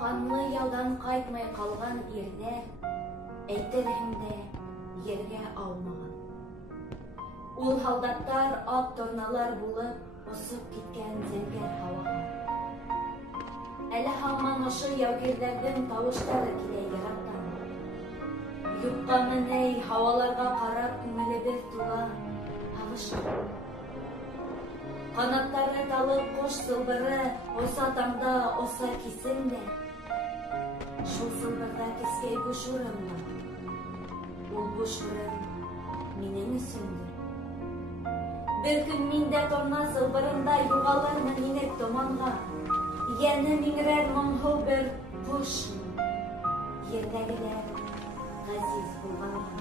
Қанлы яудан қайтмай қалған ерлер, әйтерһең дә ергә аумаған. Ул һалдаттар ак торналар булып осып киткән зәңгәр һавага. Әле һаман ошо яугирҙәрҙең тауыштары килә йыраҡтан. Юҡҡа менәй һауаларға ҡарап күңелебеҙ тула һағышҡа. Ҡанаттары талып ҡош сылбыры оса таңда, оса кисендә. Шул сылбырҙа кескәй буш урын бар. Ул буш урын минең өсөндөр. Бер көн мин дә торна сылбырында юғалырмын инеп томанға. Йәнем иңрәр моңһоу бер ҡошмон. Ерҙәгеләр ғәзиз булғанға.